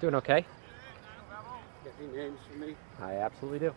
Doing okay. Got any names for me? I absolutely do.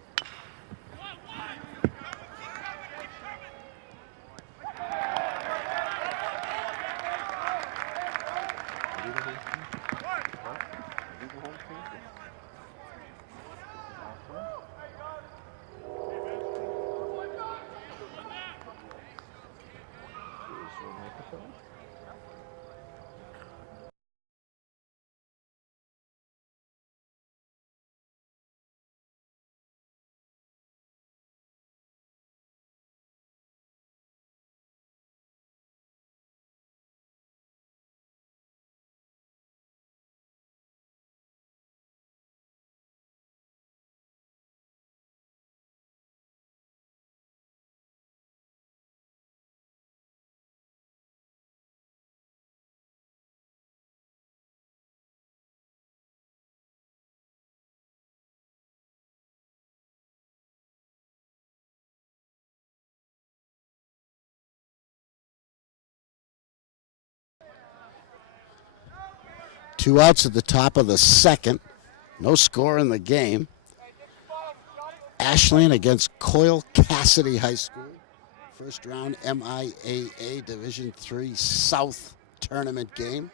2 outs at the top of the second. No score in the game. Ashland against Coyle Cassidy High School. First round MIAA Division III South tournament game.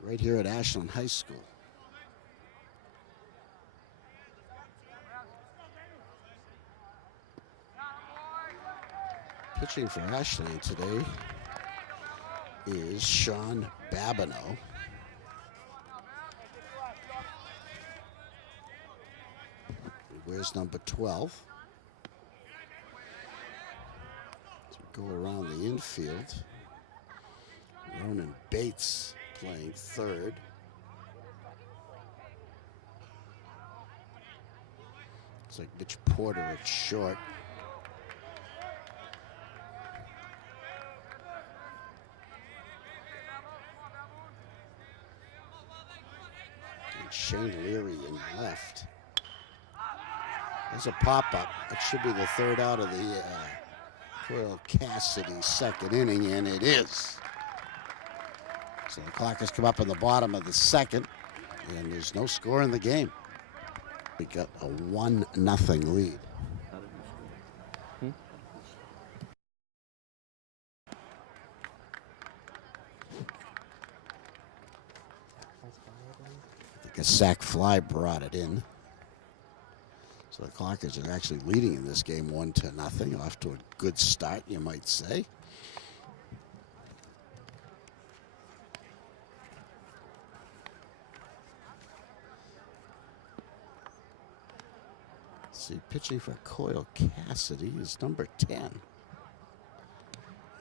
Right here at Ashland High School. Pitching for Ashland today is Sean Babineau. He wears number 12. So we go around the infield. Ronan Bates playing third. Looks like Mitch Porter at short. And Shane Leary in left. There's a pop-up. It should be the third out of the Coyle Cassidy second inning, and it is. So the clock has come up in the bottom of the second, and there's no score in the game. We got a 1-0 lead. I think a sac fly brought it in. So the Clockers are actually leading in this game 1-0, off to a good start, you might say. See, pitching for Coyle Cassidy is number 10.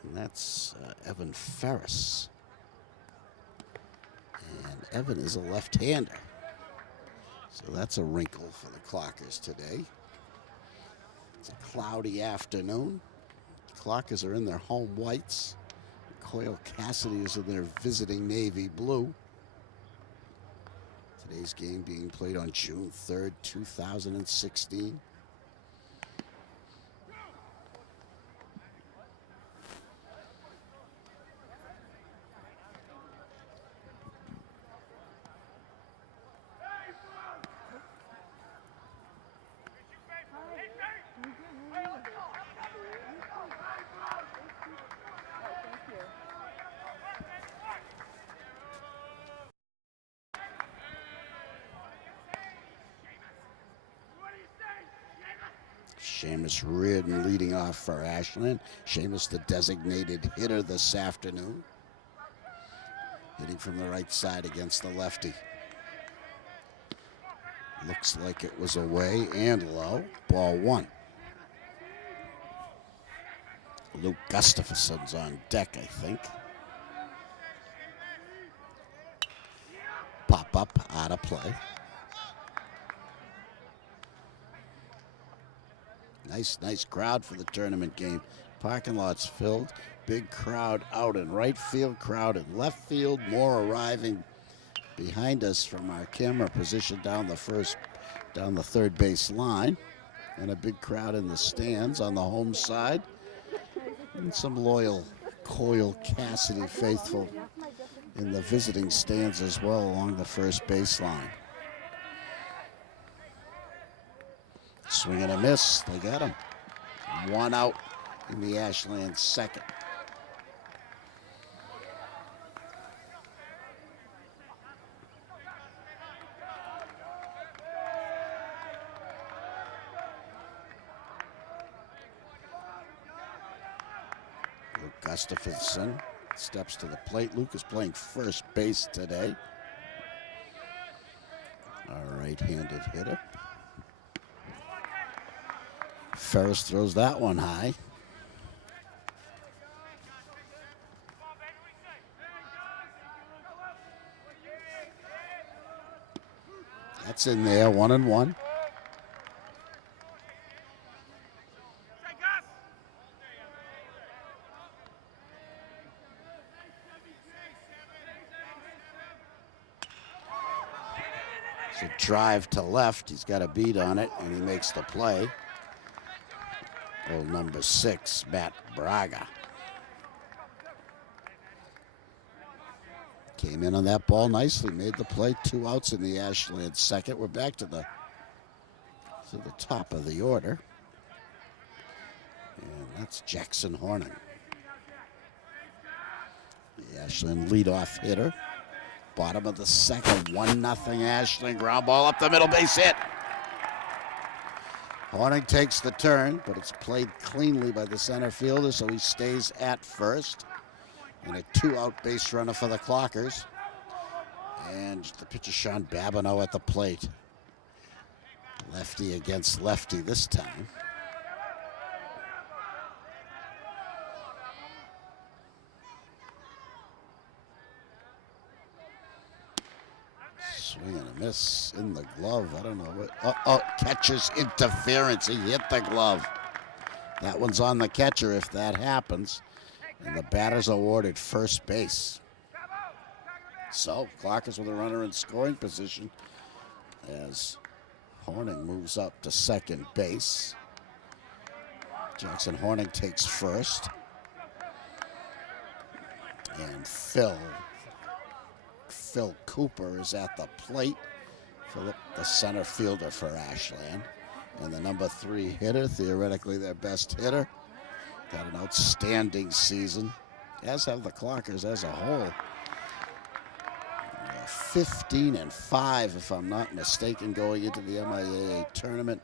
And that's Evan Ferris. And Evan is a left-hander. So that's a wrinkle for the Clockers today. It's a cloudy afternoon. The Clockers are in their home whites. Coyle Cassidy is in their visiting navy blue. Today's game being played on June 3rd, 2016. Seamus Reardon leading off for Ashland. Seamus, the designated hitter this afternoon. Hitting from the right side against the lefty. Looks like it was away and low. Ball 1. Luke Gustafson's on deck, I think. Pop up, out of play. Nice crowd for the tournament game. Parking lot's filled. Big crowd out in right field, crowd in left field. More arriving behind us from our camera position down the third base line. And a big crowd in the stands on the home side. And some loyal Coyle Cassidy faithful in the visiting stands as well along the first baseline. Swing and a miss. They got him. 1 out in the Ashland second. Luke Gustafson steps to the plate. Luke is playing first base today. A right-handed hitter. Ferris throws that one high. That's in there, 1-1. It's a drive to left. He's got a beat on it, and he makes the play. Old number 6, Matt Braga. Came in on that ball nicely, made the play. 2 outs in the Ashland second. We're back to the top of the order. And that's Jackson Horning. The Ashland leadoff hitter. Bottom of the second, 1-0 Ashland. Ground ball up the middle, base hit. Horning takes the turn, but it's played cleanly by the center fielder, so he stays at first. And a 2-out base runner for the Clockers. And the pitcher, Sean Babineau, at the plate. Lefty against lefty this time. Swing and a miss in the glove. I don't know what. Oh, catcher's interference. He hit the glove. That one's on the catcher if that happens. And the batter's awarded first base. So, Clockers with a runner in scoring position as Horning moves up to second base. Jackson Horning takes first. And Phil Cooper is at the plate. Philip, the center fielder for Ashland. And the number 3 hitter, theoretically their best hitter. Got an outstanding season, as have the Clockers as a whole. 15-5, if I'm not mistaken, going into the MIAA tournament.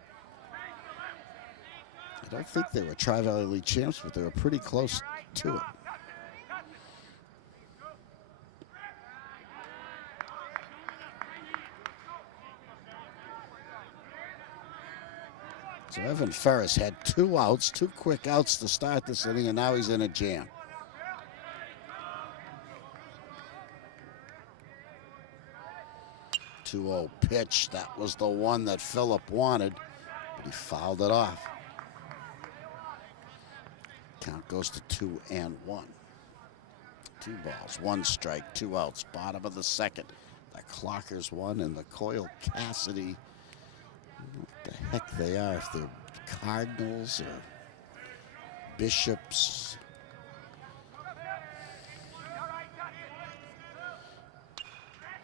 I don't think they were Tri-Valley League champs, but they were pretty close to it. So Evan Ferris had 2 outs, 2 quick outs to start this inning, and now he's in a jam. .20 pitch. That was the one that Phillip wanted, but he fouled it off. Count goes to 2-1. 2 balls, 1 strike, 2 outs. Bottom of the second. The Clockers won, and the Coyle Cassidy, what the heck they are, if they're Cardinals or Bishops.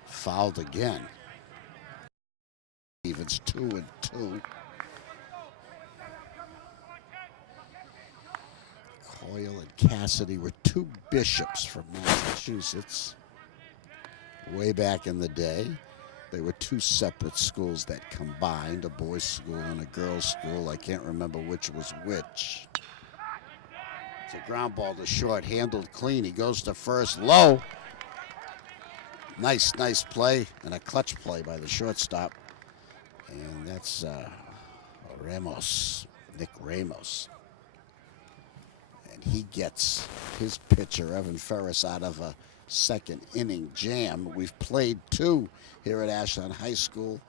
Fouled again. It's 2-2. Coyle and Cassidy were 2 Bishops from Massachusetts way back in the day. They were 2 separate schools that combined, a boys' school and a girls' school. I can't remember which was which. It's a ground ball to short, handled clean. He goes to first, low. Nice play, and a clutch play by the shortstop. And that's Ramos, Nick Ramos. And he gets his pitcher, Evan Ferris, out of a second inning jam. We've played 2 here at Ashland High School.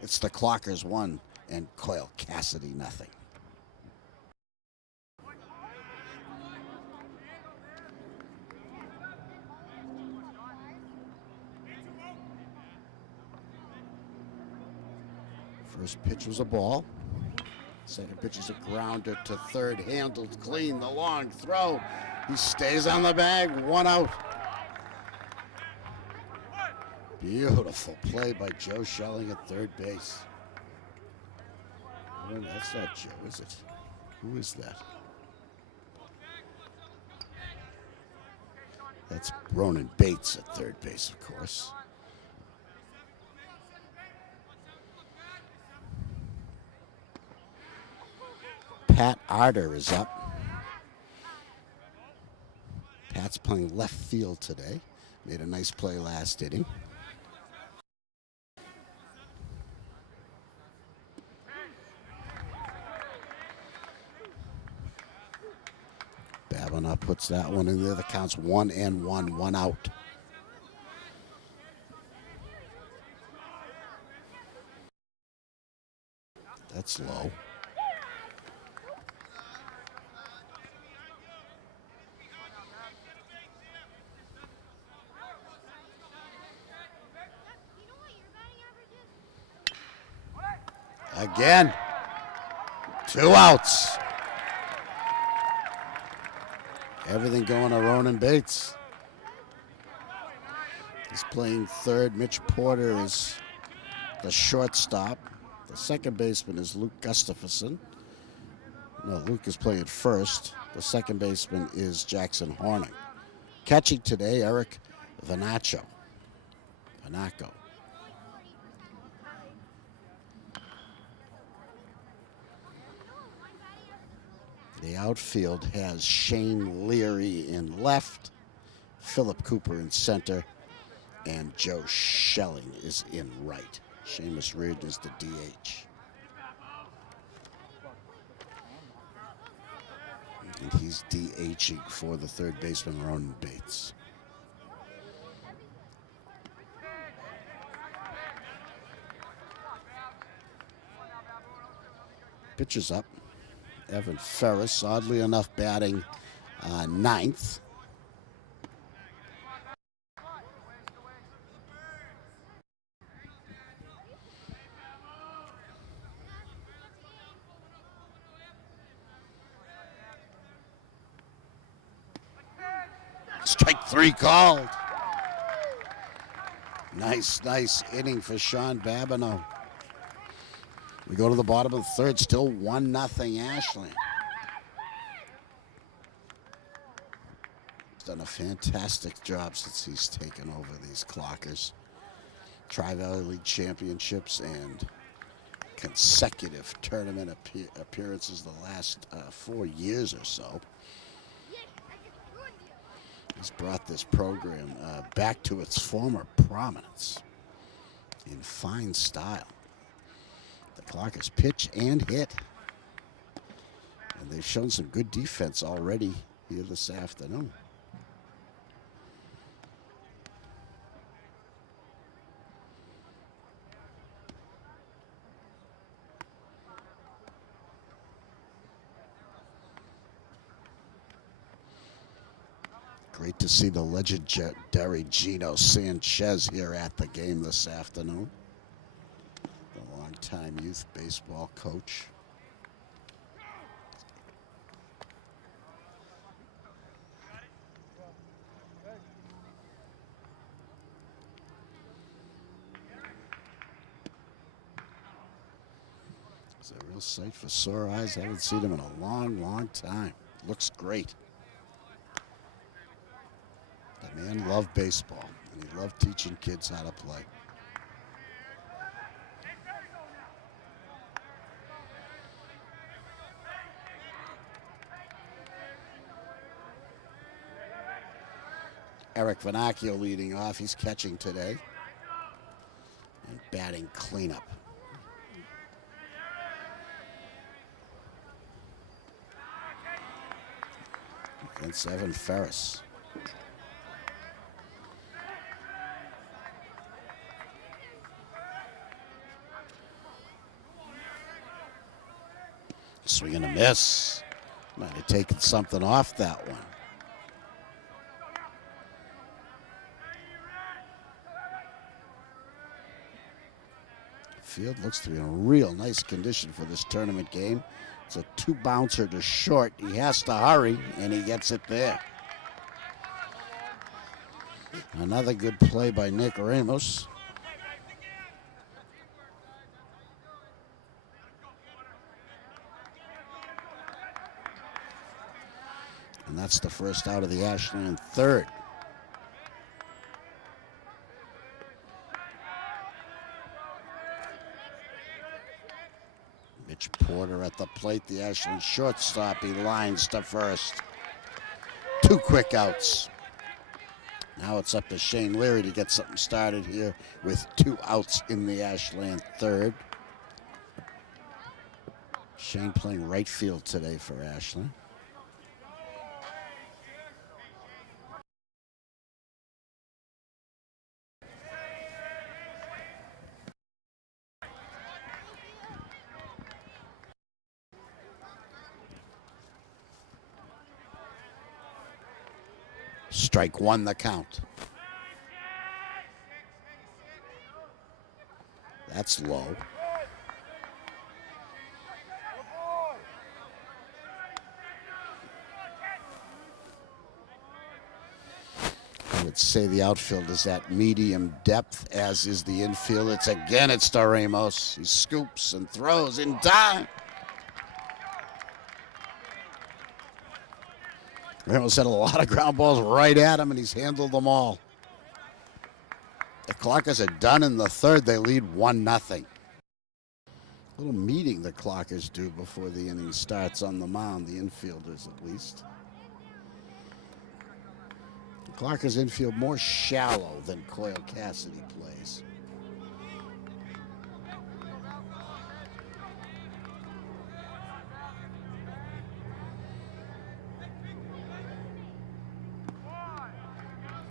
It's the Clockers 1 and Coyle Cassidy 0. First pitch was a ball. Second pitch is a grounder to third, handled clean. The long throw. He stays on the bag, 1 out. Beautiful play by Joe Schelling at third base. Oh, that's not Joe, is it? Who is that? That's Ronan Bates at third base, of course. Pat Arter is up. Pat's playing left field today. Made a nice play last inning. Babineau puts that one in there. The count's 1-1, 1 out. That's low. Again, 2 outs. Everything going to Ronan Bates. He's playing third. Mitch Porter is the shortstop. The second baseman is Luke Gustafson. No, Luke is playing first. The second baseman is Jackson Horning. Catching today, Eric Vanaco. The outfield has Shane Leary in left, Philip Cooper in center, and Joe Schelling is in right. Seamus Reardon is the DH. And he's DHing for the third baseman, Ronan Bates. Pitcher's up. Evan Ferris, oddly enough, batting ninth. Strike three called. Nice inning for Sean Babineau. We go to the bottom of the third, still 1-0 Ashland. He's done a fantastic job since he's taken over these Clockers. Tri-Valley League championships and consecutive tournament appearances the last 4 years or so. He's brought this program back to its former prominence in fine style. The Clockers pitch and hit. And they've shown some good defense already here this afternoon. Great to see the legendary Gino Sanchez here at the game this afternoon. The longtime youth baseball coach. It's a real sight for sore eyes. I haven't seen him in a long time. Looks great. The man loved baseball, and he loved teaching kids how to play. Eric Vanaco leading off. He's catching today and batting cleanup. Against Evan Ferris. Swing and a miss. Might have taken something off that one. Field looks to be in a real nice condition for this tournament game. It's a 2-bouncer to short. He has to hurry, and he gets it there. Another good play by Nick Ramos. And that's the first out of the Ashland third. Mitch Porter at the plate, the Ashland shortstop. He lines to first. 2 quick outs. Now it's up to Shane Leary to get something started here with 2 outs in the Ashland third. Shane playing right field today for Ashland. Strike 1 the count. That's low. would say the outfield is at medium depth, as is the infield. It's to Ramos. He scoops and throws in time. Ramos had a lot of ground balls right at him, and he's handled them all. The Clockers are done in the third. They lead 1-0. Little meeting the Clockers do before the inning starts on the mound, the infielders at least. The Clockers infield more shallow than Coyle Cassidy plays.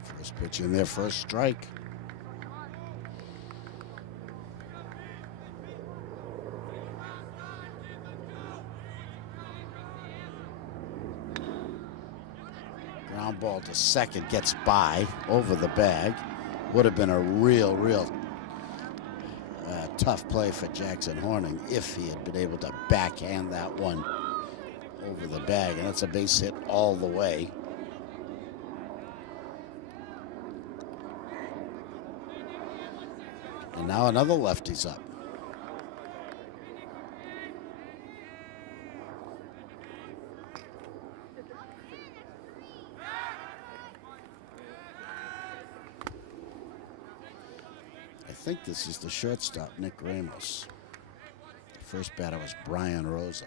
First pitch in there, first strike. Ground ball to second, gets by over the bag. Would have been a real tough play for Jackson Horning if he had been able to backhand that one over the bag, and that's a base hit all the way. And now another lefty's up. I think this is the shortstop, Nick Ramos. The first batter was Brian Rosa.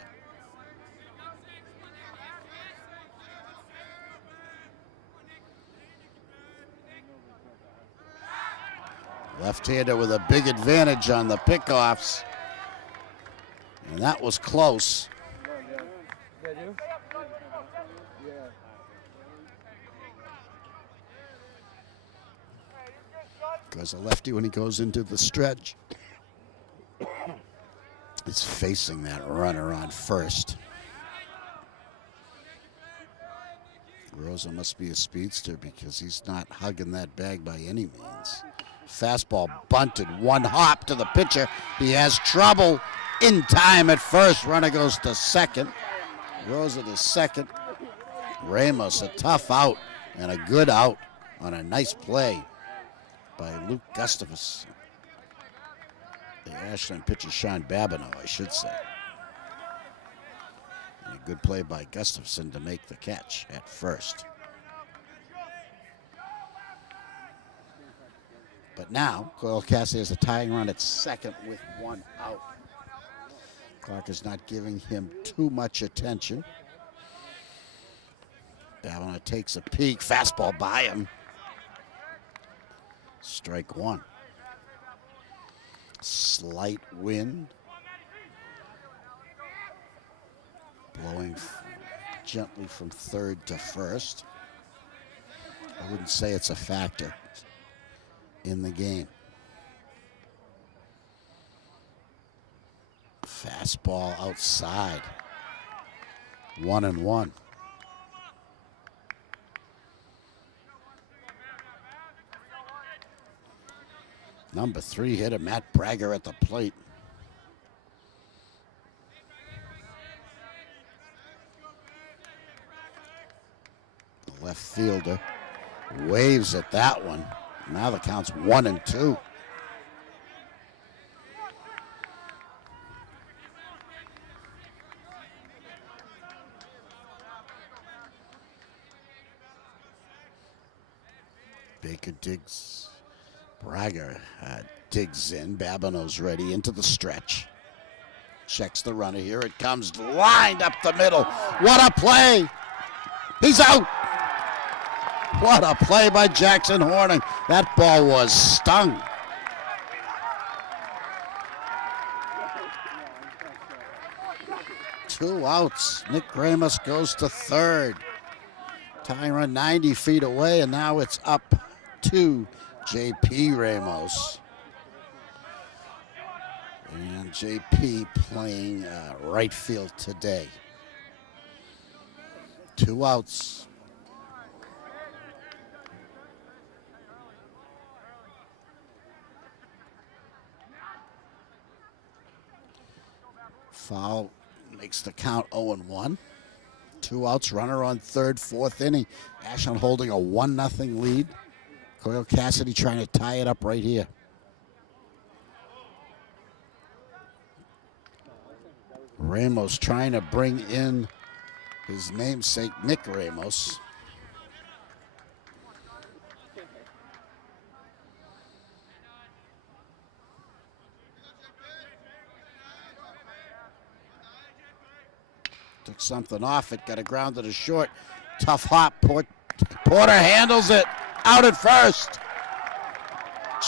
Left-hander with a big advantage on the pickoffs. And that was close. Goes a lefty when he goes into the stretch. It's facing that runner on first. Rosa must be a speedster because he's not hugging that bag by any means. Fastball bunted, one hop to the pitcher. He has trouble in time at first. Runner goes to second. Rosa to second. Ramos, a tough out and a good out on a nice play by Luke Gustavus. The Ashland pitcher, Sean Babineau, I should say. And a good play by Gustafson to make the catch at first. But now, Coyle Cassidy has a tying run at second with one out. Clark is not giving him too much attention. Babineau takes a peek, fastball by him. Strike one. Slight wind. Blowing gently from third to first. I wouldn't say it's a factor in the game. Fastball outside. 1-1. Number 3 hitter, Matt Bragger at the plate. The left fielder waves at that one. Now the count's 1-2. Baker digs. Bragger digs in. Babineau's ready into the stretch. Checks the runner. Here it comes, lined up the middle. What a play! He's out! What a play by Jackson Horning. That ball was stung. Two outs. Nick Ramos goes to third. Tying run 90 feet away, and now it's up to J.P. Ramos. And J.P. playing right field today. Two outs. Foul makes the count 0-1. Two outs, runner on third, fourth inning. Ashland holding a 1-0 lead. Coyle Cassidy trying to tie it up right here. Ramos trying to bring in his namesake, Nick Ramos. Took something off it, got a ground to the short. Tough hop, Porter handles it, out at first.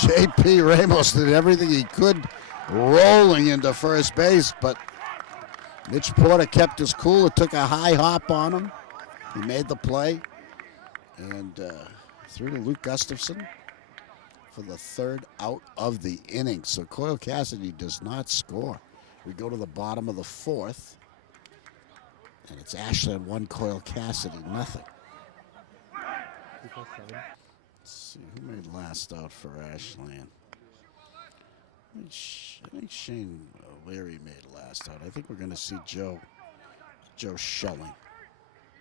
J.P. Ramos did everything he could rolling into first base, but Mitch Porter kept his cool. It took a high hop on him. He made the play and threw to Luke Gustafson for the third out of the inning. So Coyle Cassidy does not score. We go to the bottom of the fourth, and it's Ashland 1, Coyle Cassidy nothing. Let's see, who made last out for Ashland? I think Shane Leary made last out. I think we're going to see Joe Schelling,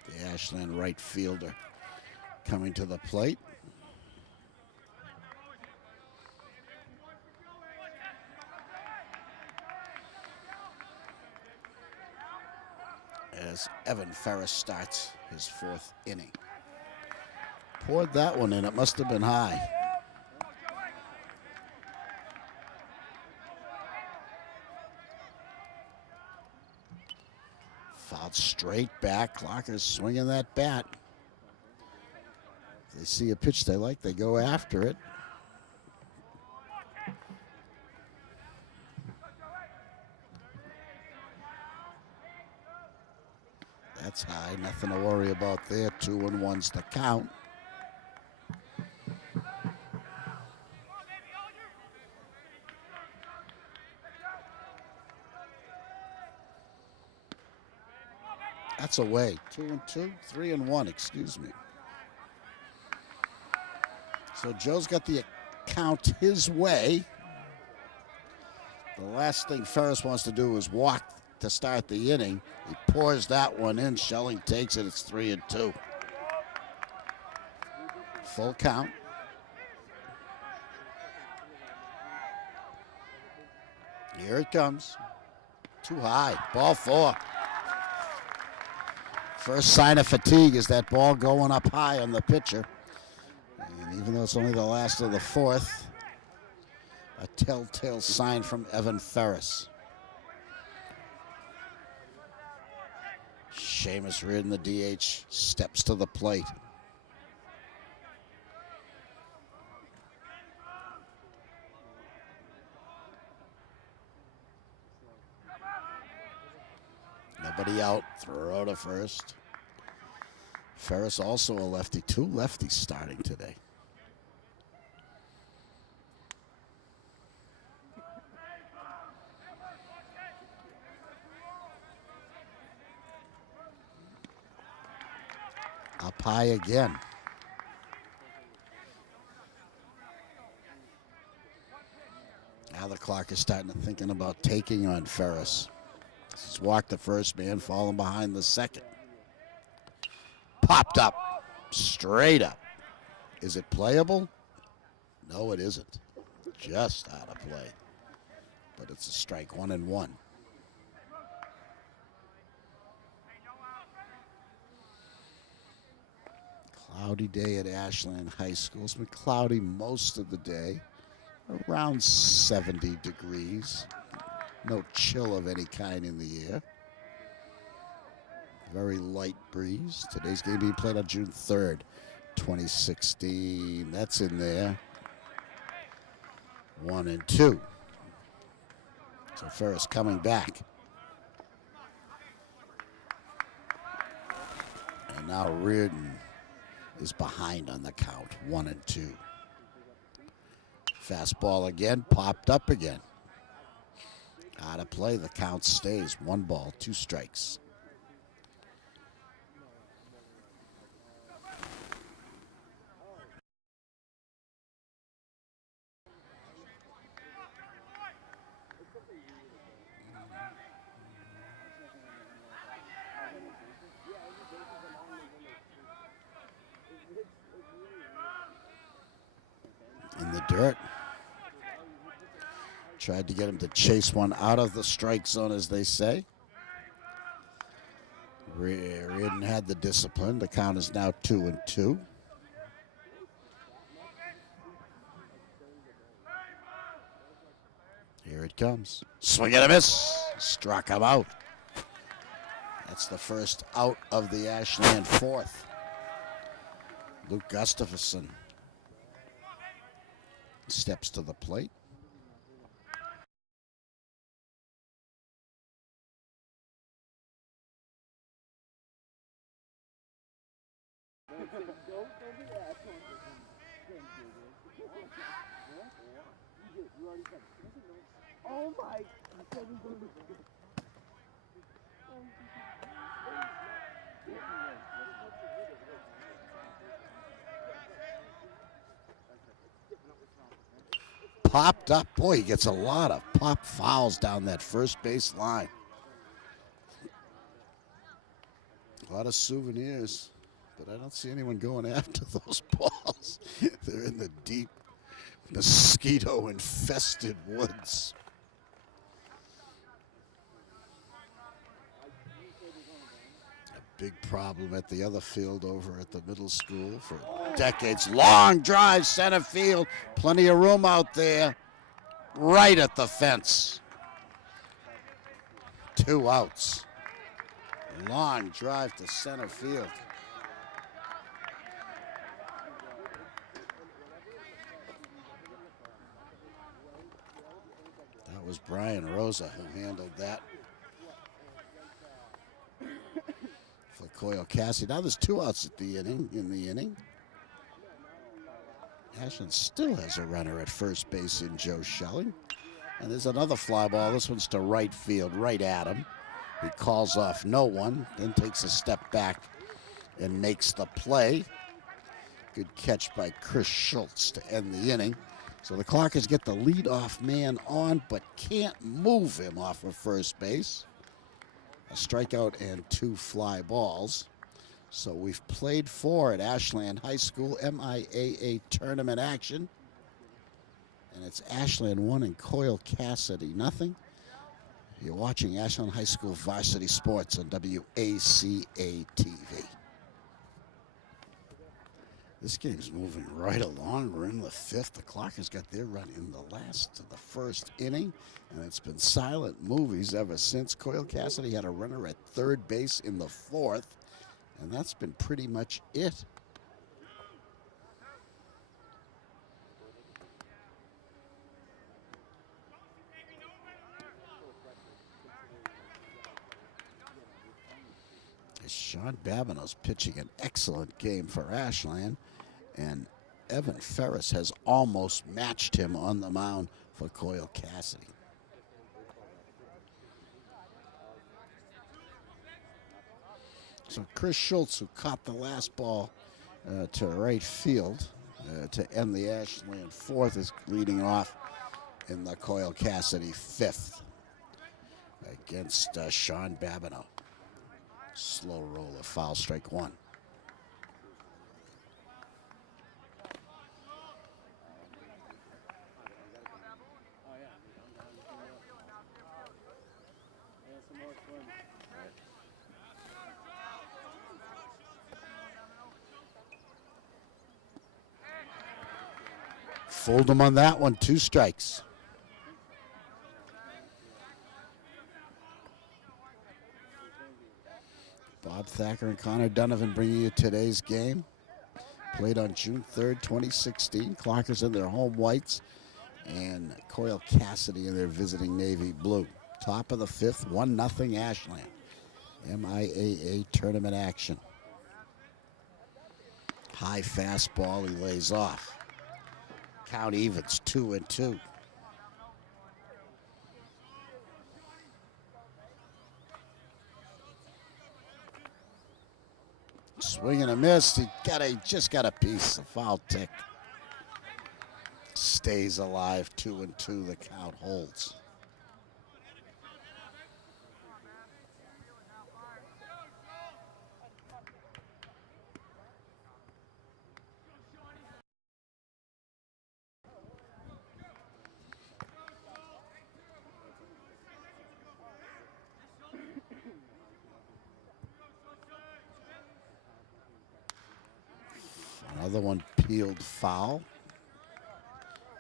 the Ashland right fielder, coming to the plate. As Evan Ferris starts his fourth inning. Poured that one in. It must have been high. Fouled straight back. Clocker's swinging that bat. If they see a pitch they like, they go after it. That's high. Nothing to worry about there. 2-1's the count. That's away. 2-2, 3-1, excuse me. So Joe's got the count his way. The last thing Ferris wants to do is walk to start the inning. He pours that one in. Schelling takes it. It's 3-2. Full count. Here it comes. Too high. Ball 4. First sign of fatigue is that ball going up high on the pitcher. And even though it's only the last of the fourth, a telltale sign from Evan Ferris. Seamus Reardon, the DH, steps to the plate. Nobody out, throw to first. Ferris also a lefty, 2 lefties starting today. Up high again. Now the clock is starting to thinking about taking on Ferris. He's walked the first man, falling behind the second. Popped up, straight up. Is it playable? No, it isn't. Just out of play. But it's a strike, 1-1. Cloudy day at Ashland High School. It's been cloudy most of the day, around 70 degrees. No chill of any kind in the air. Very light breeze. Today's game being played on June 3rd, 2016. That's in there. 1-2. So Ferris coming back. And now Reardon is behind on the count, 1-2. Fastball again, popped up again. Out of play, the count stays. 1 ball, 2 strikes. hurt. Tried to get him to chase one out of the strike zone, as they say. Reardon had the discipline. The count is now 2-2. Here it comes. Swing and a miss. Struck him out. That's the first out of the Ashland fourth. Luke Gustafsson steps to the plate. Oh my! Popped up. Boy, he gets a lot of pop fouls down that first base line. A lot of souvenirs, but I don't see anyone going after those balls. They're in the deep, mosquito-infested woods. A big problem at the other field over at the middle school for decades. Long drive, center field. Plenty of room out there. Right at the fence. 2 outs. Long drive to center field. That was Brian Rosa who handled that for Coyle Cassidy. Now there's 2 outs at the inning. Ashland still has a runner at first base in Joe Schelling. And there's another fly ball. This one's to right field, right at him. He calls off no one, then takes a step back and makes the play. Good catch by Chris Schultz to end the inning. So the Clockers get the leadoff man on, but can't move him off of first base. A strikeout and 2 fly balls. So we've played 4 at Ashland High School MIAA tournament action. And it's Ashland 1 and Coyle Cassidy nothing. You're watching Ashland High School Varsity Sports on WACA-TV. This game's moving right along. We're in the 5th. The Clockers got their run in the last of the first inning, and it's been silent movies ever since. Coyle Cassidy had a runner at third base in the 4th, and that's been pretty much it. Sean Babineau's pitching an excellent game for Ashland, and Evan Ferris has almost matched him on the mound for Coyle Cassidy. So Chris Schultz, who caught the last ball to right field to end the Ashland 4th, is leading off in the Coyle Cassidy 5th against Sean Babineau. Slow roller, foul, strike 1. Fooled him on that one, 2 strikes. Bob Thacker and Connor Donovan bringing you today's game. Played on June 3rd, 2016. Clockers in their home whites and Coyle Cassidy in their visiting navy blue. Top of the 5th, 1-0 Ashland. MIAA tournament action. High fastball, he lays off. Count evens, 2-2. Swing and a miss. He just got a piece. A foul tick. Stays alive. 2-2. The count holds. Another one peeled foul.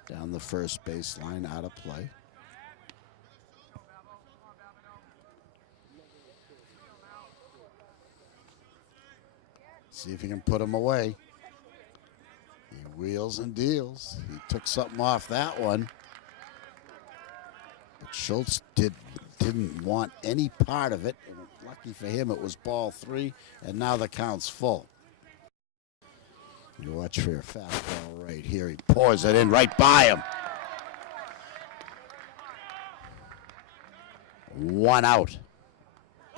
Down the first baseline, out of play. See if he can put him away. He wheels and deals. He took something off that one. But Schultz didn't want any part of it. And lucky for him, it was ball 3, and now the count's full. You watch for your fastball right here. He pours it in right by him. 1 out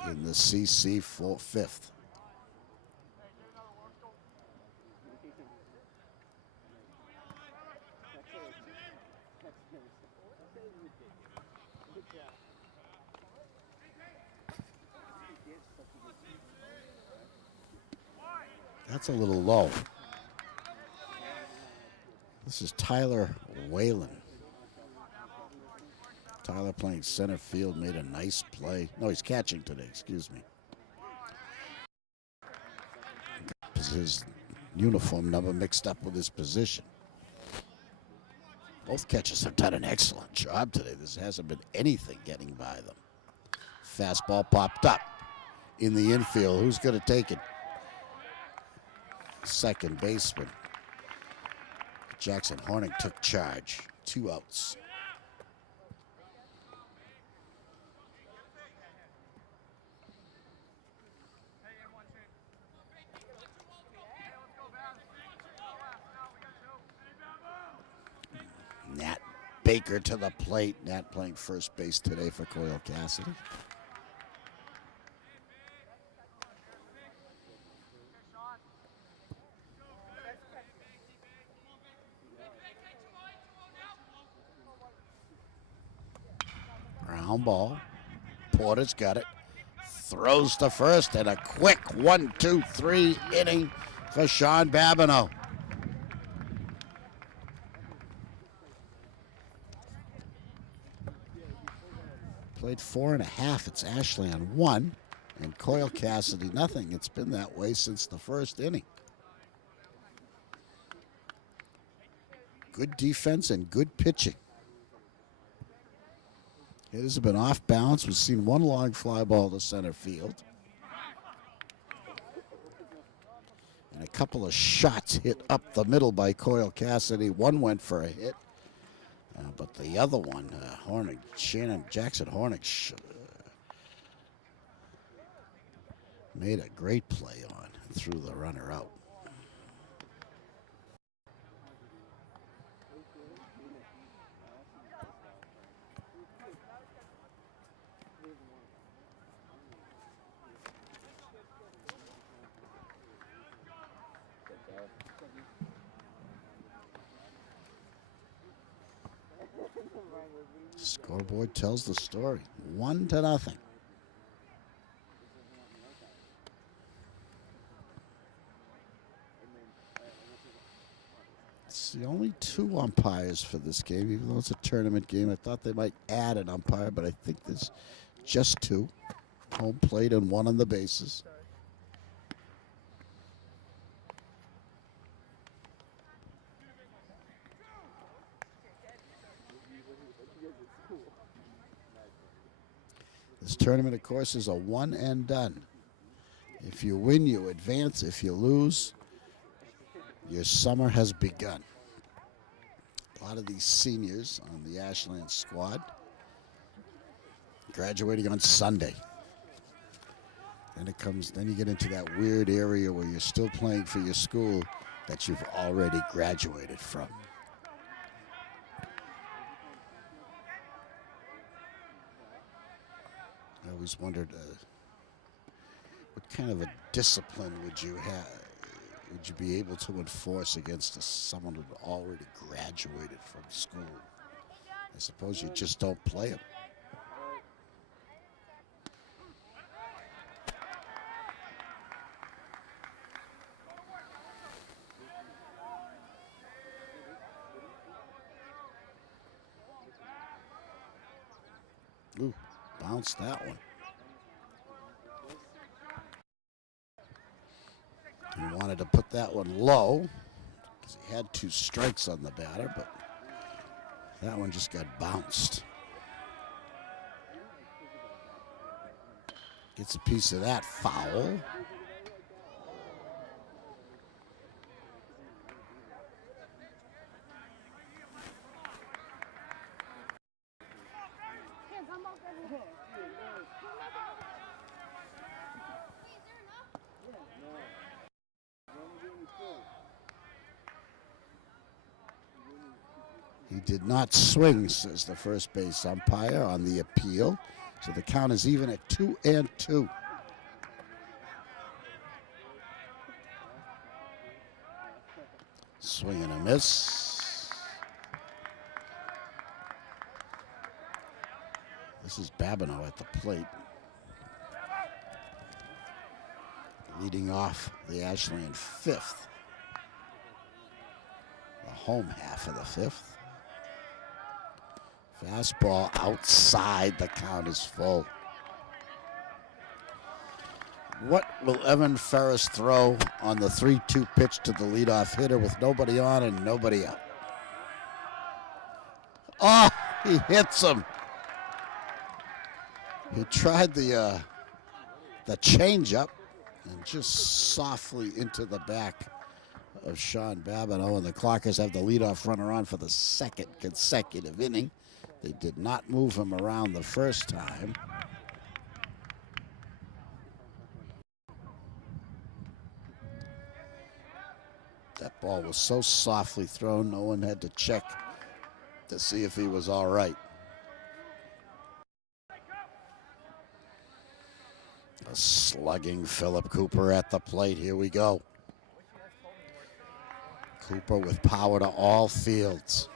in the CC 5th. That's a little low. This is Tyler Whalen. Tyler playing center field, made a nice play. No, he's catching today, excuse me. His uniform number mixed up with his position. Both catchers have done an excellent job today. This hasn't been anything getting by them. Fastball popped up in the infield. Who's going to take it? Second baseman. Jackson Hornick took charge. 2 outs. Nat Baker to the plate. Nat playing first base today for Coyle Cassidy. Ground ball. Porter's got it. Throws to first, and a quick 1-2-3 inning for Sean Babineau. Played 4.5. It's Ashley on 1, and Coyle Cassidy nothing. It's been that way since the first inning. Good defense and good pitching. Hitters have been off balance. We've seen one long fly ball to center field. And a couple of shots hit up the middle by Coyle Cassidy. One went for a hit. But the other one, Jackson Hornick made a great play on and threw the runner out. Scoreboard tells the story. 1-0. It's the only 2 umpires for this game, even though it's a tournament game. I thought they might add an umpire, but I think there's just 2. Home plate and 1 on the bases. This tournament, of course, is a one and done. If you win, you advance. If you lose, your summer has begun. A lot of these seniors on the Ashland squad graduating on Sunday. Then you get into that weird area where you're still playing for your school that you've already graduated from. I always wondered what kind of a discipline would you have? Would you be able to enforce against someone who already graduated from school? I suppose you just don't play them. Ooh, bounced that one. He wanted to put that one low. He had 2 strikes on the batter, but that one just got bounced. Gets a piece of that foul. He did not swing, says the first base umpire on the appeal. So the count is even at 2-2. Swing and a miss. This is Babineau at the plate. Leading off the Ashland 5th. The home half of the 5th. Fastball outside, the count is full. What will Evan Ferris throw on the 3-2 pitch to the leadoff hitter with nobody on and nobody out? Oh, he hits him. He tried the changeup and just softly into the back of Sean Babineau, and the Clockers have the leadoff runner on for the 2nd consecutive inning. They did not move him around the first time. That ball was so softly thrown, no one had to check to see if he was all right. A slugging Philip Cooper at the plate. Here we go. Cooper with power to all fields.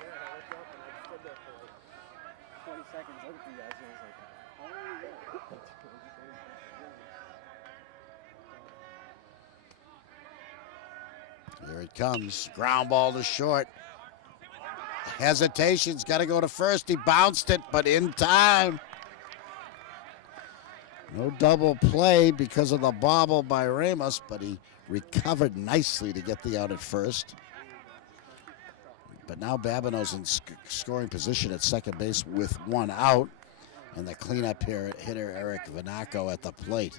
Here it comes. Ground ball to short. Hesitation's got to go to first. He bounced it, but in time. No double play because of the bobble by Ramos, but he recovered nicely to get the out at first. But now Babineau's in scoring position at second base with 1 out, and the cleanup hitter Eric Vanaco at the plate.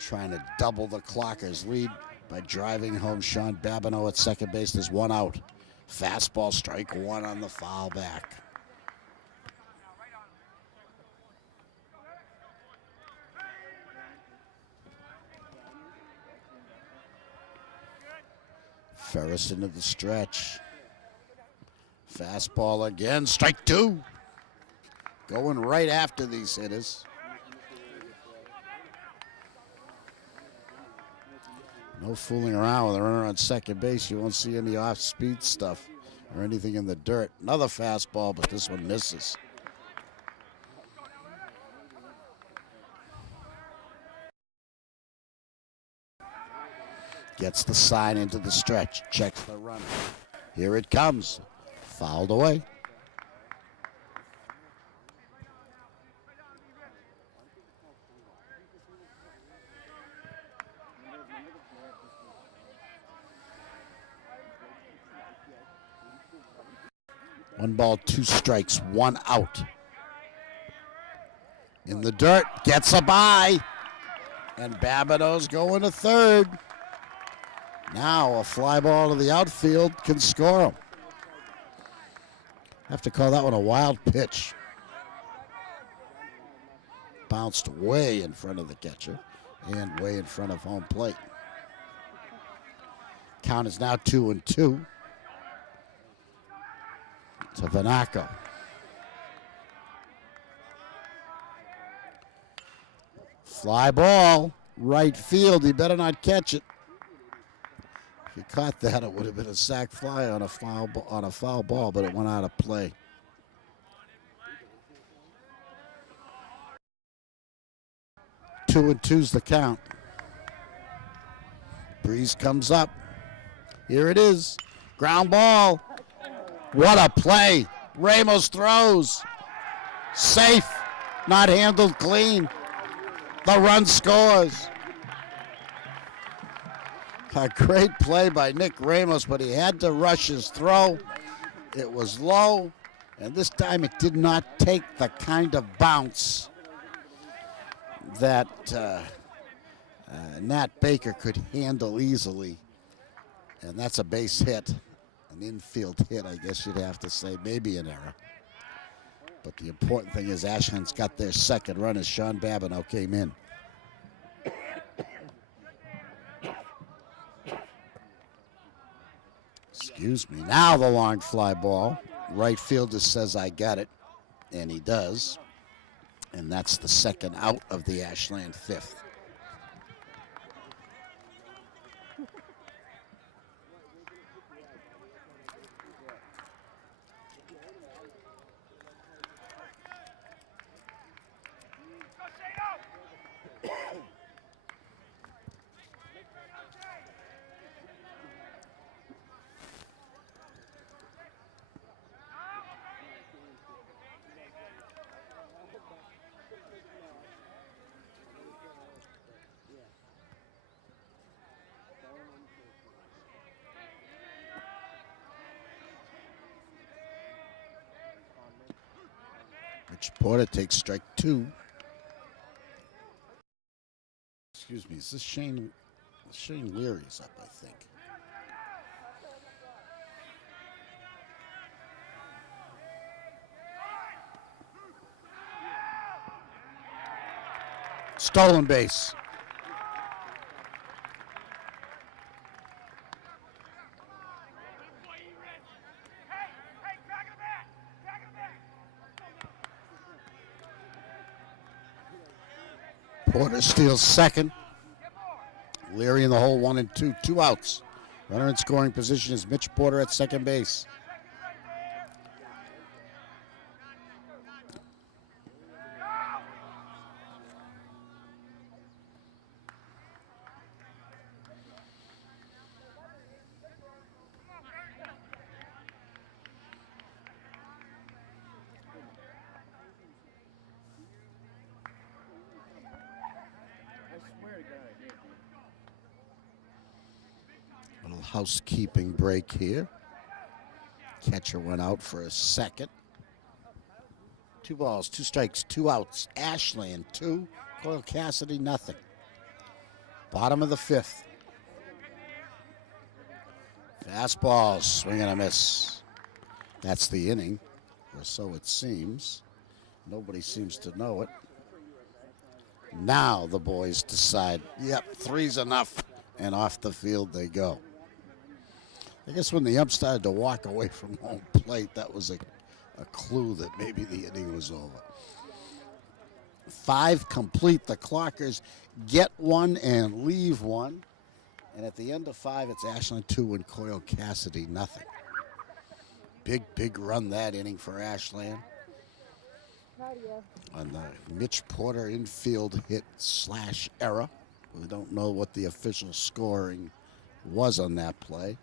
Trying to double the Clockers' lead by driving home Sean Babineau at second base. There's 1 out. Fastball, strike 1 on the foul back. Ferris into the stretch. Fastball again, strike 2. Going right after these hitters. No fooling around with a runner on second base. You won't see any off-speed stuff or anything in the dirt. Another fastball, but this one misses. Gets the sign into the stretch, checks the runner. Here it comes, fouled away. One ball, 2 strikes, 1 out. In the dirt, gets a bye. And Babineau's going to third. Now a fly ball to the outfield can score him. Have to call that one a wild pitch. Bounced way in front of the catcher and way in front of home plate. Count is now 2-2 to Vanaco. Fly ball, right field. He better not catch it. If he caught that, it would have been a sac fly on a foul ball, but it went out of play. 2-2's the count. Breeze comes up. Here it is. Ground ball. What a play. Ramos throws. Safe. Not handled clean. The run scores. A great play by Nick Ramos, but he had to rush his throw. It was low, and this time it did not take the kind of bounce that Nat Baker could handle easily. And that's a base hit, an infield hit, I guess you'd have to say, maybe an error. But the important thing is Ashland's got their second run as Sean Babineau came in. Excuse me. Now the long fly ball. Right fielder says, I got it. And he does. And that's the second out of the Ashland fifth. Rich Porter takes strike two. Excuse me, is this Shane Leary's up, I think. Stolen base. Porter steals second. Leary in the hole, 1 and 2, 2 outs. Runner in scoring position is Mitch Porter at second base. Little housekeeping break here. Catcher went out for a second. 2 balls, 2 strikes, 2 outs. Ashland 2, Coyle Cassidy nothing. Bottom of the fifth. Fastball, swing and a miss. That's the inning, or so it seems. Nobody seems to know it. Now the boys decide, yep, 3's enough, and off the field they go. I guess when the ump started to walk away from home plate, that was a clue that maybe the inning was over. 5 complete. The Clockers get 1 and leave 1. And at the end of 5, it's Ashland 2 and Coyle Cassidy nothing. Big run that inning for Ashland. On the Mitch Porter infield hit / error. We don't know what the official scoring was on that play.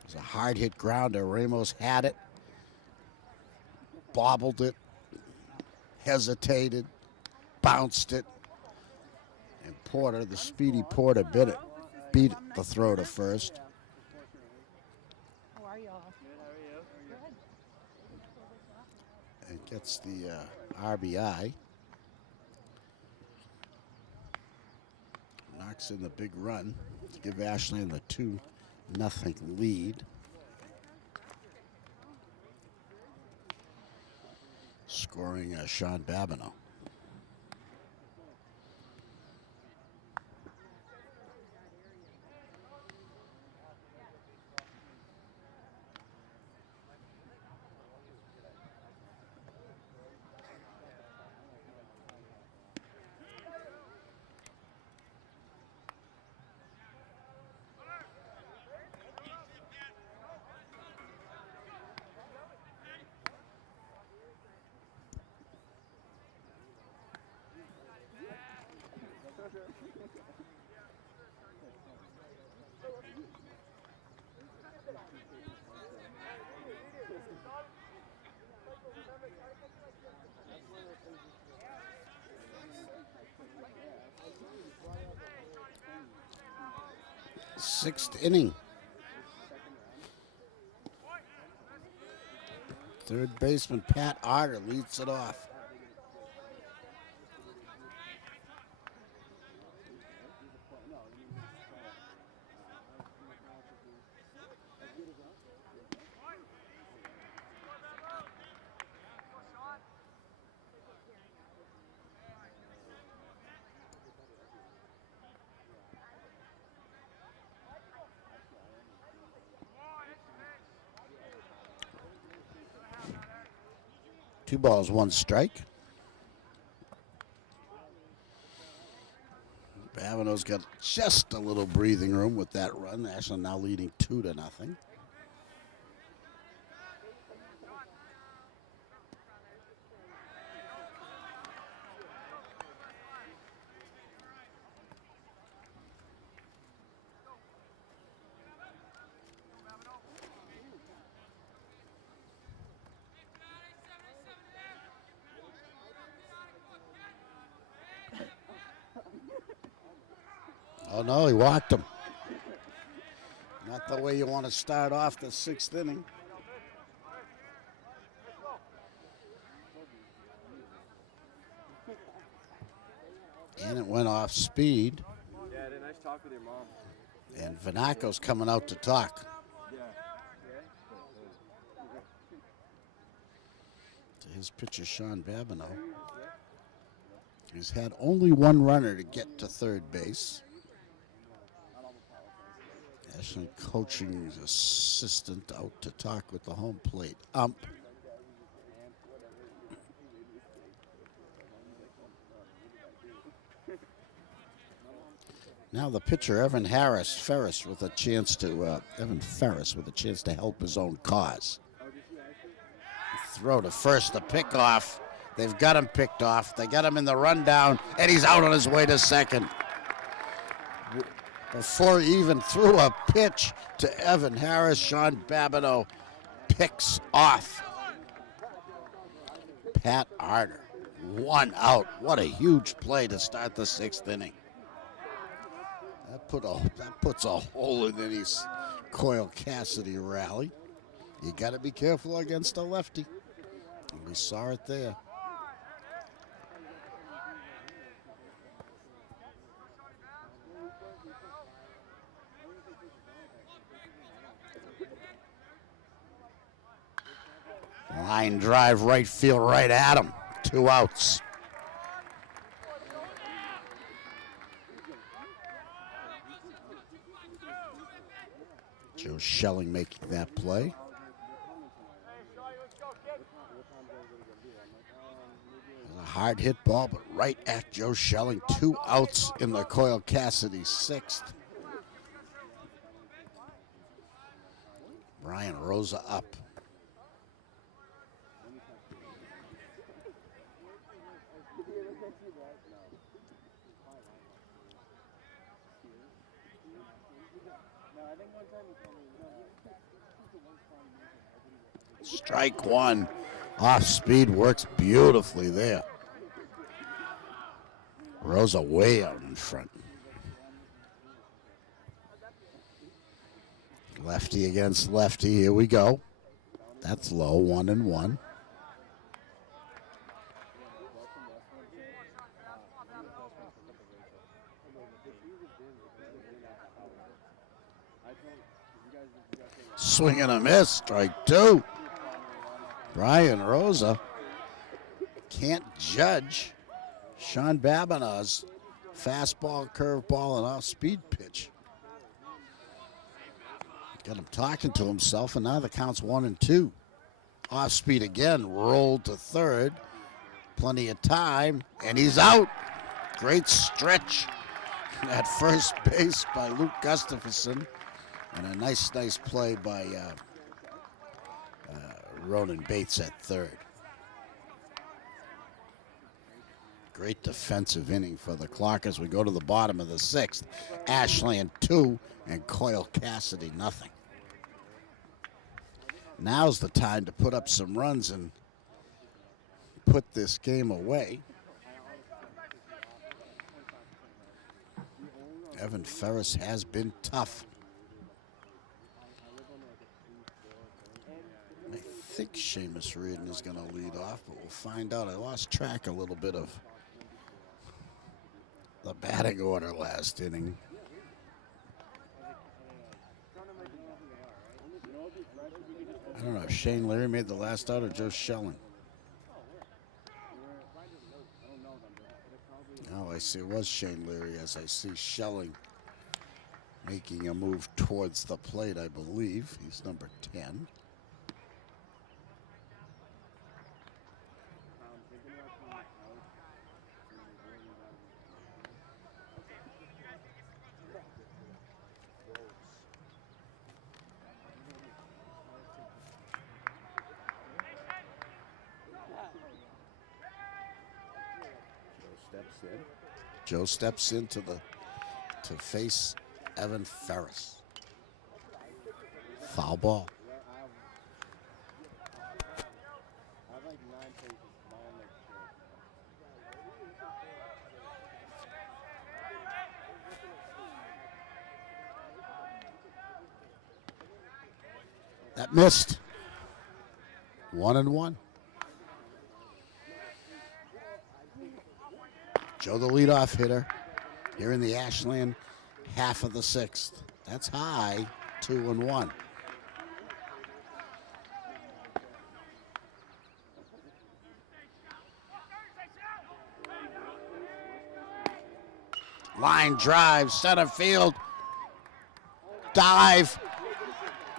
It was a hard hit grounder. Ramos had it, bobbled it, hesitated, bounced it, and Porter, the speedy Porter, beat the throw to first. How are y'all? And gets the RBI. Knocks in the big run to give Ashland the 2-0 lead. Scoring Sean Babineau. Sixth inning. Third baseman Pat Arter leads it off. Two balls, one strike. Babineau's got just a little breathing room with that run. Ashland now leading 2-0. Oh, no, he walked him. Not the way you want to start off the sixth inning. And it went off speed. Yeah, I had a nice talk with your mom. And Vanaco's coming out to talk. Yeah. To his pitcher, Sean Babineau. He's had only one runner to get to third base. Ashland coaching assistant out to talk with the home plate ump. Now the pitcher, Evan Ferris with a chance to help his own cause. Throw to first, the pickoff. They've got him picked off. They got him in the rundown, and he's out on his way to second. Before he even threw a pitch to Evan Harris, Sean Babineau picks off Pat Arter. One out. What a huge play to start the sixth inning. That puts a hole in any Coyle Cassidy rally. You got to be careful against a lefty. And we saw it there. Line drive, right field, right at him. 2 outs. Joe Schelling making that play. A hard hit ball, but right at Joe Schelling. 2 outs in the Coyle Cassidy sixth. Brian Rosa up. Strike one. Off speed works beautifully there. Rosa way out in front. Lefty against lefty. Here we go. That's low. 1-1. Swing and a miss. Strike 2. Brian Rosa can't judge Sean Babineau's fastball, curveball, and off-speed pitch. Got him talking to himself, and now the count's 1-2. Off-speed again, rolled to third. Plenty of time, and he's out. Great stretch at first base by Luke Gustafson, and a nice play by Ronan Bates at third. Great defensive inning for the Clock as we go to the bottom of the sixth. Ashland 2 and Coyle Cassidy nothing. Now's the time to put up some runs and put this game away. Evan Ferris has been tough. I think Seamus Reardon is going to lead off, but we'll find out. I lost track a little bit of the batting order last inning. I don't know if Shane Leary made the last out or Joe Schelling. Oh, I see. It was Shane Leary, as I see Schelling making a move towards the plate, I believe. He's number 10. Joe steps in to face Evan Ferris. Foul ball. That missed. 1-1. Joe, the leadoff hitter, here in the Ashland half of the sixth. That's high, 2-1. Line drive, center field, dive.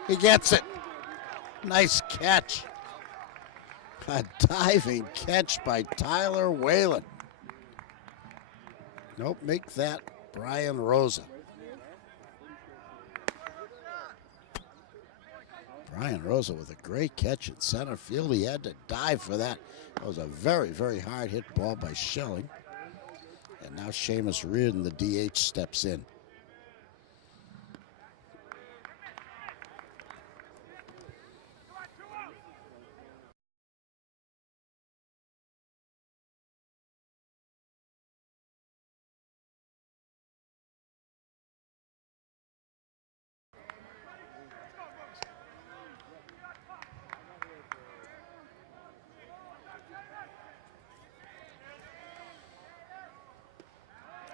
He gets it. Nice catch. A diving catch by Tyler Whalen. Nope, make that Brian Rosa. Brian Rosa with a great catch in center field. He had to dive for that. That was a very, very hard hit ball by Schelling. And now Seamus Reardon, the DH, steps in.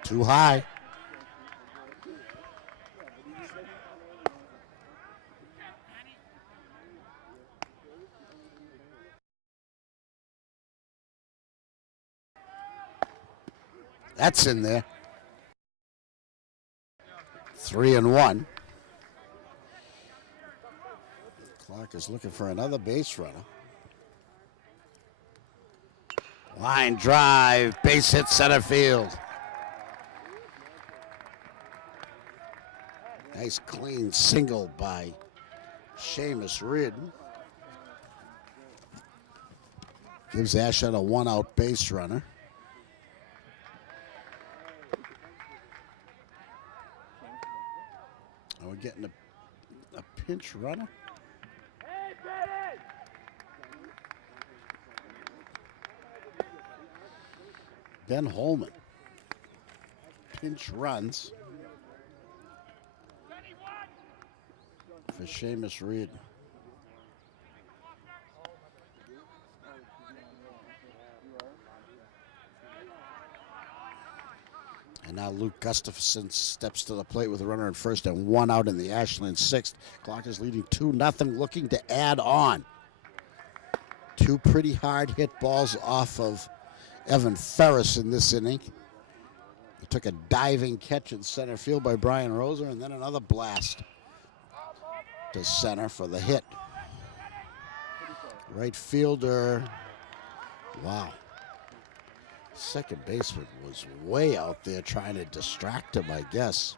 Too high. That's in there. 3-1. Clock is looking for another base runner. Line drive, base hit center field. Nice clean single by Seamus Reardon. Gives Ashland a one-out base runner. And we're getting a pinch runner. Ben Holman. Pinch runs for Seamus Reardon. And now Luke Gustafson steps to the plate with a runner at first and one out in the Ashland sixth. Clock is leading 2-0, looking to add on. Two pretty hard hit balls off of Evan Ferris in this inning. He took a diving catch in center field by Brian Rosa, and then another blast to center for the hit. Right fielder, wow. Second baseman was way out there trying to distract him, I guess.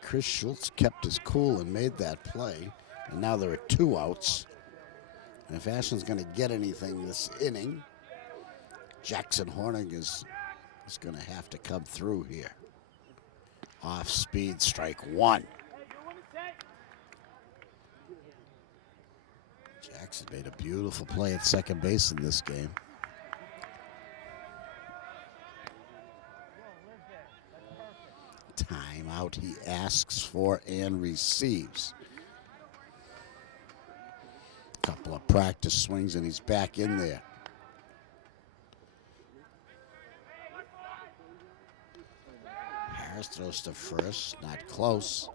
Chris Schultz kept his cool and made that play. And now there are 2 outs. And if Ashland's going to get anything this inning, Jackson Hornig is going to have to come through here. Off speed, strike 1. Max has made a beautiful play at second base in this game. Timeout he asks for and receives. Couple of practice swings and he's back in there. Harris throws to first, not close.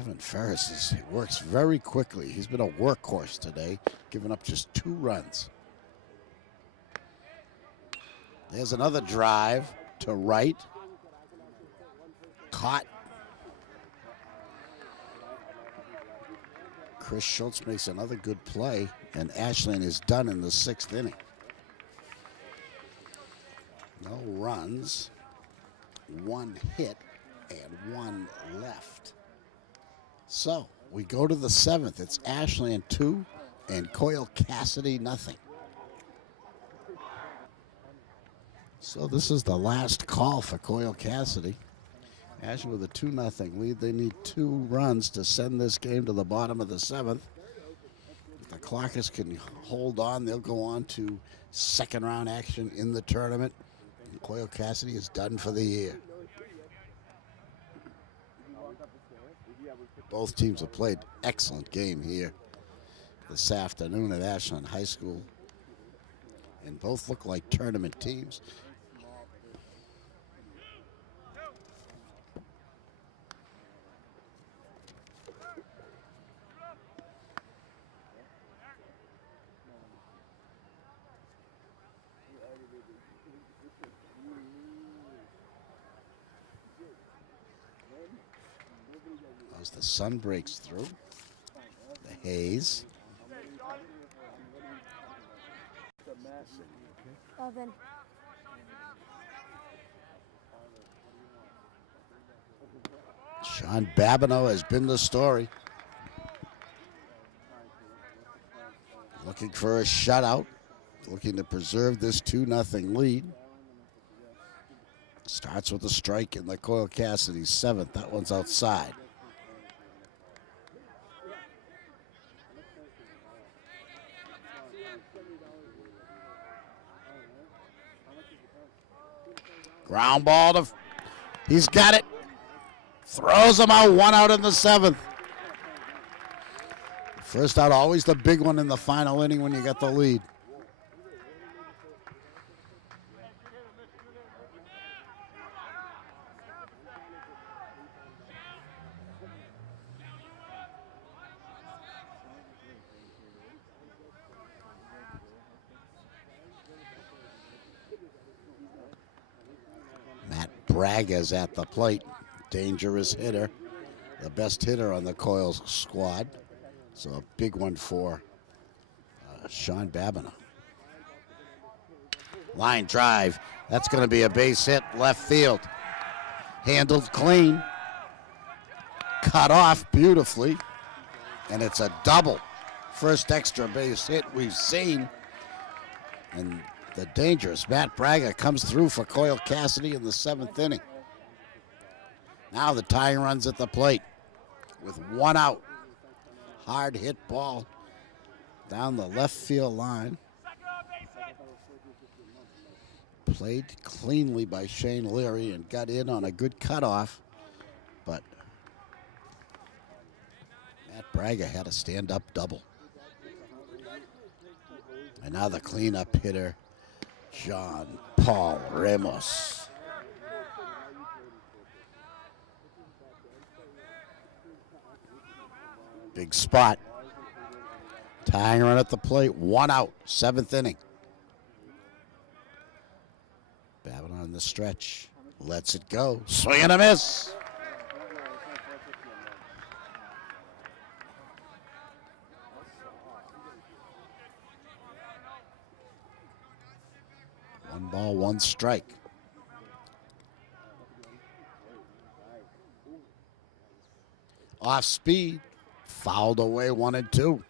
Evan Ferris works very quickly. He's been a workhorse today, giving up just 2 runs. There's another drive to right. Caught. Chris Schultz makes another good play, and Ashland is done in the 6th inning. No runs, 1 hit, and 1 left. So we go to the 7th. It's Ashland 2 and Coyle Cassidy nothing. So this is the last call for Coyle Cassidy. Ashland with a 2-0 lead. They need 2 runs to send this game to the bottom of the 7th. If the Clockers can hold on, they'll go on to second-round action in the tournament. And Coyle Cassidy is done for the year. Both teams have played excellent game here this afternoon at Ashland High School. And both look like tournament teams. As the sun breaks through, the haze. Oven. Sean Babineau has been the story. Looking for a shutout, looking to preserve this 2-0 lead. Starts with a strike in the Coyle Cassidy 7th. That one's outside. Ground ball to, he's got it. Throws him out, 1 out in the 7th. First out, always the big one in the final inning when you get the lead. Braga's at the plate. Dangerous hitter. The best hitter on the Coyle squad. So a big one for Sean Babineau. Line drive. That's going to be a base hit. Left field. Handled clean. Cut off beautifully. And it's a double. First extra base hit we've seen. And the dangerous Matt Braga comes through for Coyle Cassidy in the 7th inning. Now the tying run's at the plate with 1 out. Hard hit ball down the left field line. Played cleanly by Shane Leary and got in on a good cutoff, but Matt Braga had a stand-up double. And now the cleanup hitter, John Paul Ramos. Big spot. Tying run at the plate, 1 out, 7th inning. Babineau on the stretch, lets it go, swing and a miss. One ball, 1 strike. Off speed, fouled away 1 and 2.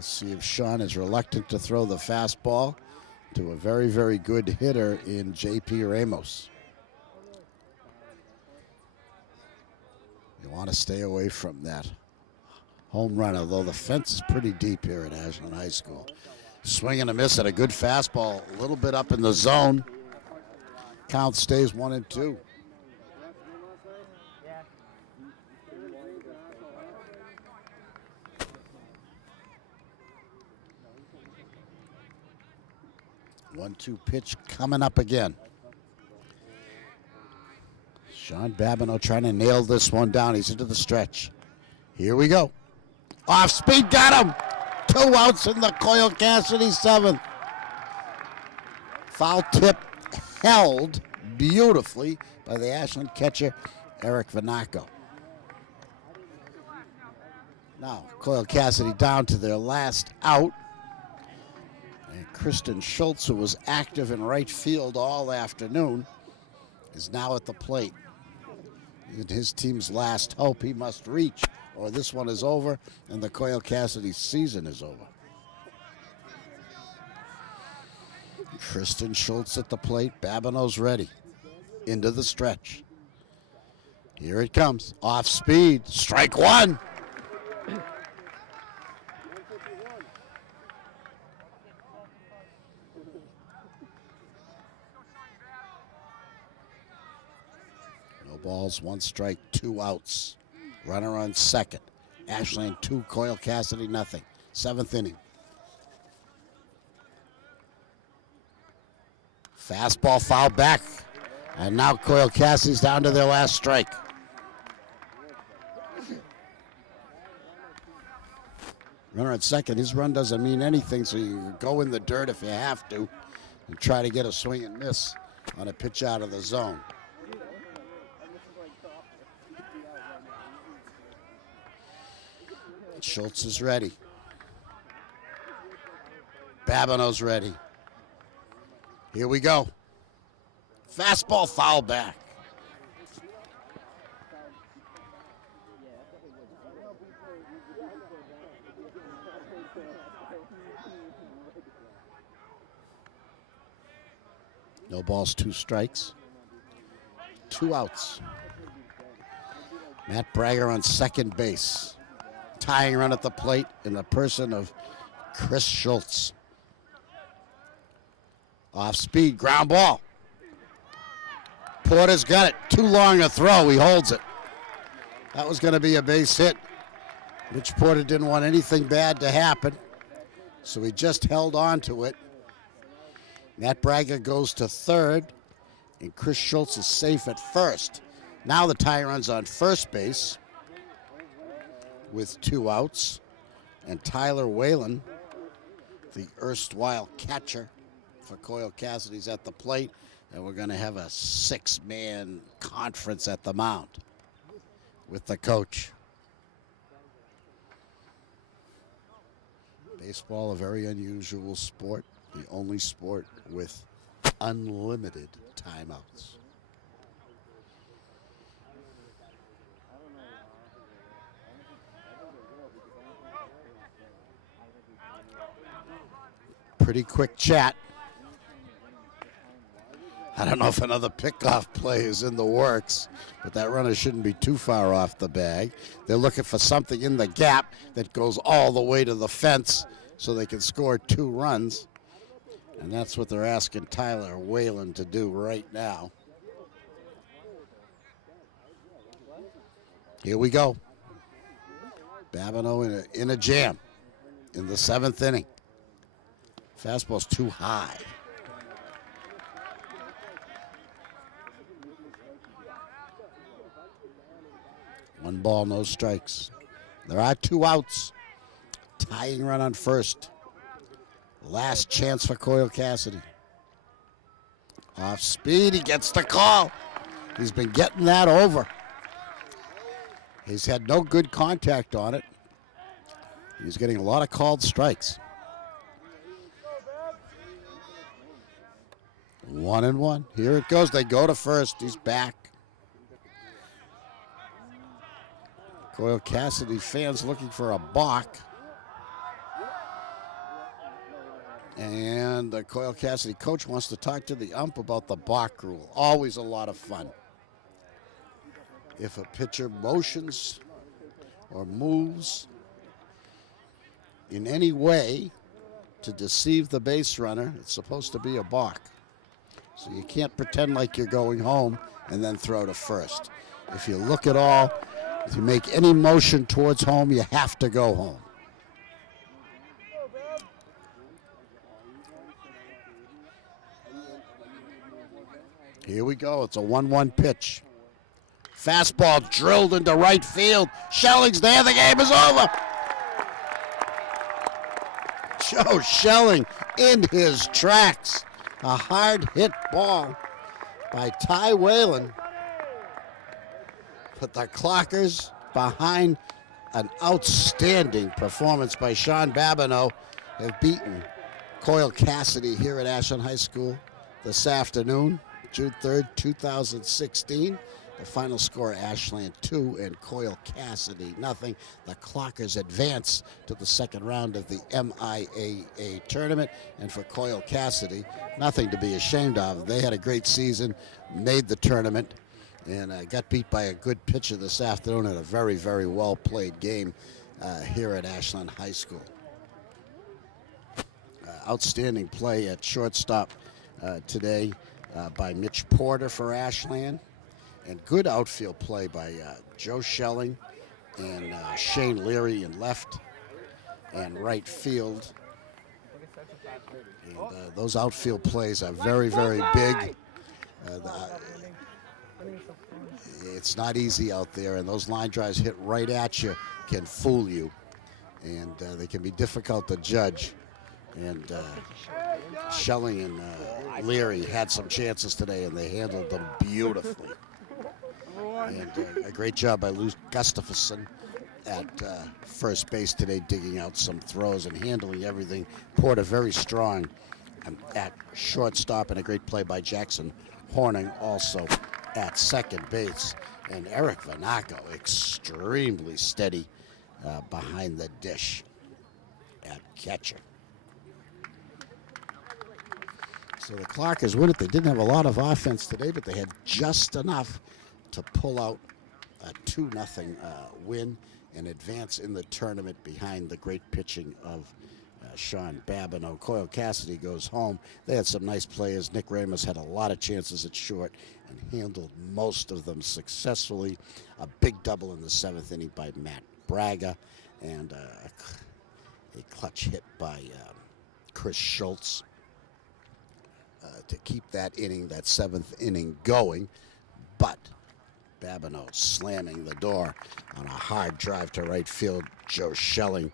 Let's see if Sean is reluctant to throw the fastball. to a very, very good hitter in J.P. Ramos. You want to stay away from that home run, although the fence is pretty deep here at Ashland High School. Swing and a miss at a good fastball, a little bit up in the zone. Count stays 1-2. One-two pitch coming up again. Sean Babineau trying to nail this one down. He's into the stretch. Here we go. Off speed, got him. 2 outs in the Coyle Cassidy 7th. Foul tip held beautifully by the Ashland catcher, Eric Vanaco. Now, Coyle Cassidy down to their last out. And Kristen Schultz, who was active in right field all afternoon, is now at the plate. In his team's last hope, he must reach, or this one is over, and the Coyle Cassidy season is over. Kristen Schultz at the plate. Babineau's ready. Into the stretch. Here it comes. Off speed. Strike one. No balls, 1 strike, 2 outs. Runner on second. Ashland 2, Coyle Cassidy nothing. 7th inning. Fastball foul back. And now Coyle Cassidy's down to their last strike. Runner at second. His run doesn't mean anything, so you go in the dirt if you have to and try to get a swing and miss on a pitch out of the zone. Schultz is ready. Babineau's ready. Here we go. Fastball foul back. No balls, 2 strikes. 2 outs. Matt Bragger on second base. Tying run at the plate in the person of Chris Schultz. Off speed, ground ball. Porter's got it. Too long a throw. He holds it. That was going to be a base hit. Mitch Porter didn't want anything bad to happen, so he just held on to it. Matt Bragger goes to third, and Chris Schultz is safe at first. Now the tie run's on first base with 2 outs, and Tyler Whalen, the erstwhile catcher for Coyle Cassidy's at the plate, and we're going to have a 6-man conference at the mound with the coach. Baseball, a very unusual sport, the only sport with unlimited timeouts. Pretty quick chat. I don't know if another pickoff play is in the works, but that runner shouldn't be too far off the bag. They're looking for something in the gap that goes all the way to the fence so they can score 2 runs. And that's what they're asking Tyler Whalen to do right now. Here we go. Babineau in a jam in the 7th inning. Fastball's too high. One ball, no strikes. There are 2 outs. Tying run on first. Last chance for Coyle Cassidy. Off speed, he gets the call. He's been getting that over. He's had no good contact on it. He's getting a lot of called strikes. 1-1. Here it goes. They go to first. He's back. Coyle Cassidy fans looking for a balk. And the Coyle Cassidy coach wants to talk to the ump about the balk rule. Always a lot of fun. If a pitcher motions or moves in any way to deceive the base runner, it's supposed to be a balk. So you can't pretend like you're going home and then throw to first. If you look at all, if you make any motion towards home, you have to go home. Here we go. It's a 1-1 pitch. Fastball drilled into right field. Schelling's there. The game is over. Joe Schelling in his tracks. A hard hit ball by Ty Whalen. But the Clockers, behind an outstanding performance by Sean Babineau, have beaten Coyle Cassidy here at Ashland High School this afternoon, June 3rd, 2016. The final score, Ashland 2 and Coyle Cassidy nothing. The Clockers advance to the second round of the MIAA tournament. And for Coyle Cassidy, nothing to be ashamed of. They had a great season, made the tournament, and got beat by a good pitcher this afternoon in a very, very well-played game here at Ashland High School. Outstanding play at shortstop today by Mitch Porter for Ashland. And good outfield play by Joe Schelling and Shane Leary in left and right field. And those outfield plays are very, very big. It's not easy out there, and those line drives hit right at you can fool you. And they can be difficult to judge. And Schelling and Leary had some chances today, and they handled them beautifully. And a great job by Lou Gustafson at first base today, digging out some throws and handling everything. Porter very strong at shortstop, and a great play by Jackson Horning also at second base. And Eric Vanaco extremely steady behind the dish at catcher. So the Clockers win it. They didn't have a lot of offense today, but they had just enough to pull out a 2-0 win and advance in the tournament behind the great pitching of Sean Babineau. Coyle Cassidy goes home. They had some nice players. Nick Ramos had a lot of chances at short and handled most of them successfully. A big double in the 7th inning by Matt Braga, and a clutch hit by Chris Schultz to keep that inning, that 7th inning going. But Babineau slamming the door on a hard drive to right field. Joe Schelling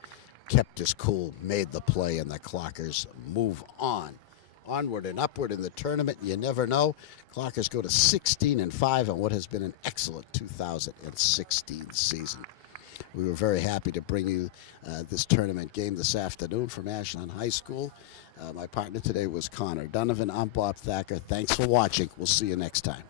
kept his cool, made the play, and the Clockers move on. Onward and upward in the tournament. You never know. Clockers go to 16-5 on what has been an excellent 2016 season. We were very happy to bring you this tournament game this afternoon from Ashland High School. My partner today was Connor Donovan. I'm Bob Thacker. Thanks for watching. We'll see you next time.